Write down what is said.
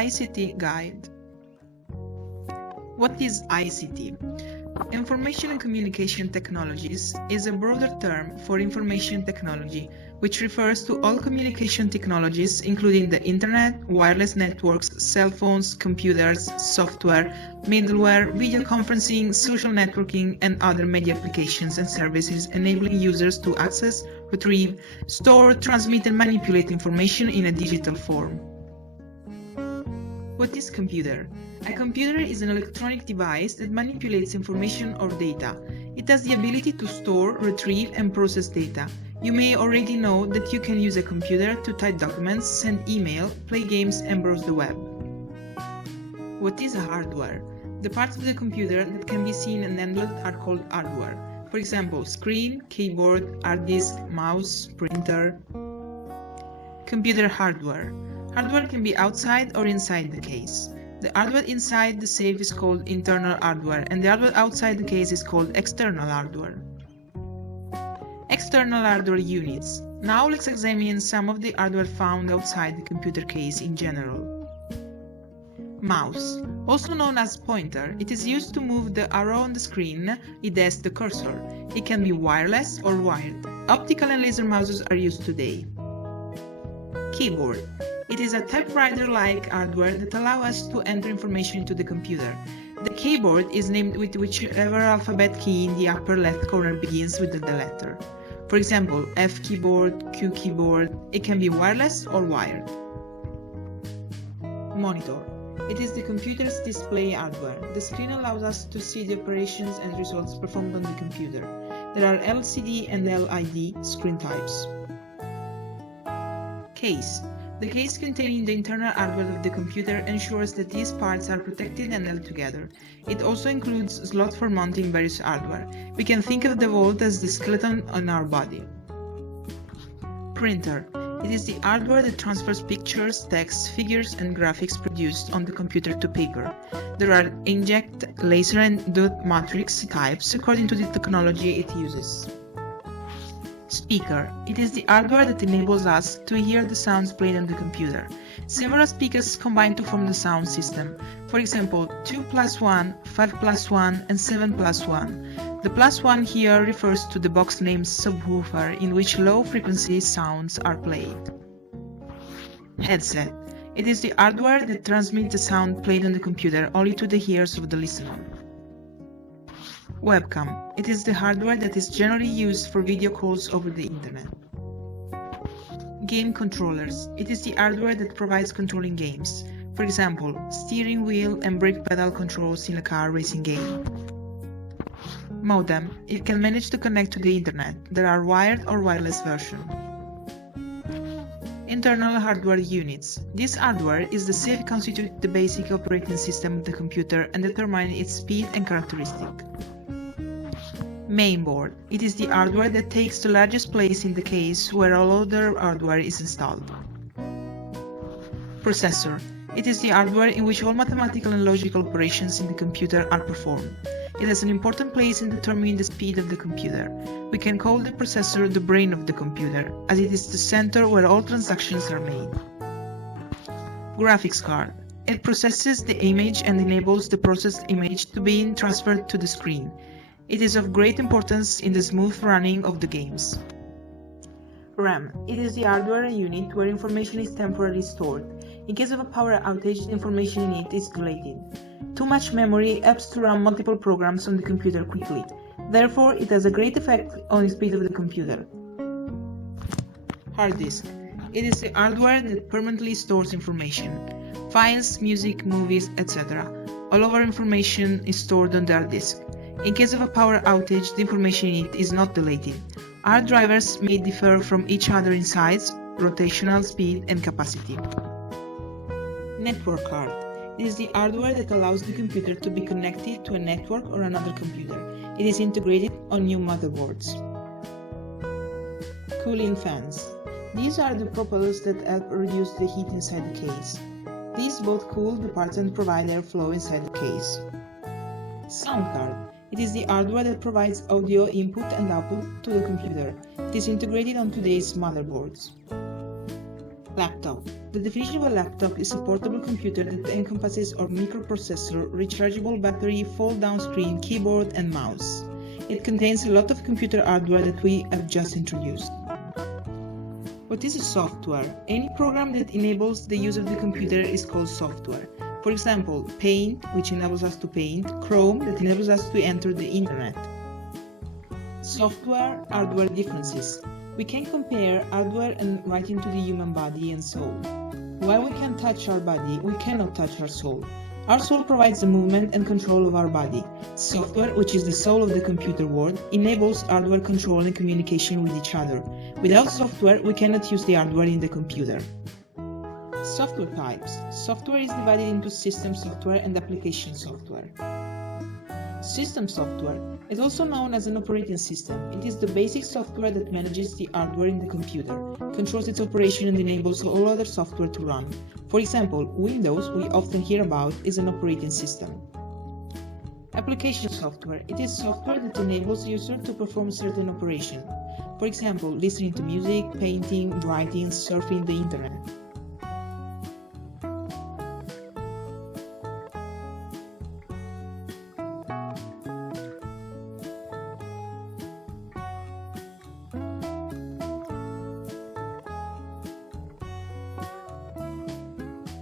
ICT Guide. What is ICT? Information and Communication Technologies is a broader term for information technology, which refers to all communication technologies including the Internet, wireless networks, cell phones, computers, software, middleware, video conferencing, social networking, and other media applications and services enabling users to access, retrieve, store, transmit, and manipulate information in a digital form. What is computer? A computer is an electronic device that manipulates information or data. It has the ability to store, retrieve, and process data. You may already know that you can use a computer to type documents, send email, play games, and browse the web. What is hardware? The parts of the computer that can be seen and handled are called hardware. For example, screen, keyboard, hard disk, mouse, printer. Computer hardware. Hardware can be outside or inside the case. The hardware inside the safe is called internal hardware, and the hardware outside the case is called external hardware. External hardware units. Now let's examine some of the hardware found outside the computer case in general. Mouse. Also known as pointer, it is used to move the arrow on the screen. It has the cursor. It can be wireless or wired. Optical and laser mouses are used today. Keyboard. It is a typewriter-like hardware that allows us to enter information into the computer. The keyboard is named with whichever alphabet key in the upper left corner begins with the letter. For example, F keyboard, Q keyboard. It can be wireless or wired. Monitor. It is the computer's display hardware. The screen allows us to see the operations and results performed on the computer. There are LCD and LED screen types. Case. The case containing the internal hardware of the computer ensures that these parts are protected and held together. It also includes slots for mounting various hardware. We can think of the vault as the skeleton on our body. Printer. It is the hardware that transfers pictures, text, figures, and graphics produced on the computer to paper. There are inkjet, laser, and dot matrix types according to the technology it uses. Speaker. It is the hardware that enables us to hear the sounds played on the computer. Several speakers combine to form the sound system. For example, 2 plus 1, 5 plus 1, and 7 plus 1. The plus 1 here refers to the box named subwoofer, in which low-frequency sounds are played. Headset. It is the hardware that transmits the sound played on the computer only to the ears of the listener. Webcam. It is the hardware that is generally used for video calls over the internet. Game controllers. It is the hardware that provides controlling games. For example, steering wheel and brake pedal controls in a car racing game. Modem. It can manage to connect to the internet. There are wired or wireless versions. Internal hardware units. This hardware is the safe constitutes the basic operating system of the computer and determines its speed and characteristics. Mainboard. It is the hardware that takes the largest place in the case where all other hardware is installed. Processor. It is the hardware in which all mathematical and logical operations in the computer are performed. It has an important place in determining the speed of the computer. We can call the processor the brain of the computer, as it is the center where all transactions are made. Graphics card. It processes the image and enables the processed image to be transferred to the screen. It is of great importance in the smooth running of the games. RAM. It is the hardware unit where information is temporarily stored. In case of a power outage, the information in it is deleted. Too much memory helps to run multiple programs on the computer quickly. Therefore, it has a great effect on the speed of the computer. Hard disk. It is the hardware that permanently stores information. Files, music, movies, etc. All of our information is stored on the hard disk. In case of a power outage, the information in it is not deleted. Hard drivers may differ from each other in size, rotational speed, and capacity. Network card. It is the hardware that allows the computer to be connected to a network or another computer. It is integrated on new motherboards. Cooling fans. These are the propellers that help reduce the heat inside the case. These both cool the parts and provide airflow inside the case. Sound card. It is the hardware that provides audio input and output to the computer. It is integrated on today's motherboards. Laptop. The definition of a laptop is a portable computer that encompasses a microprocessor, rechargeable battery, fold-down screen, keyboard, and mouse. It contains a lot of computer hardware that we have just introduced. What is a software? Any program that enables the use of the computer is called software. For example, Paint, which enables us to paint, Chrome, that enables us to enter the internet. Software-hardware differences. We can compare hardware and right into the human body and soul. While we can touch our body, we cannot touch our soul. Our soul provides the movement and control of our body. Software, which is the soul of the computer world, enables hardware control and communication with each other. Without software, we cannot use the hardware in the computer. Software types. Software is divided into system software and application software. System software is also known as an operating system. It is the basic software that manages the hardware in the computer, controls its operation and enables all other software to run. For example, Windows, we often hear about, is an operating system. Application software. It is software that enables the user to perform certain operation. For example, listening to music, painting, writing, surfing the internet.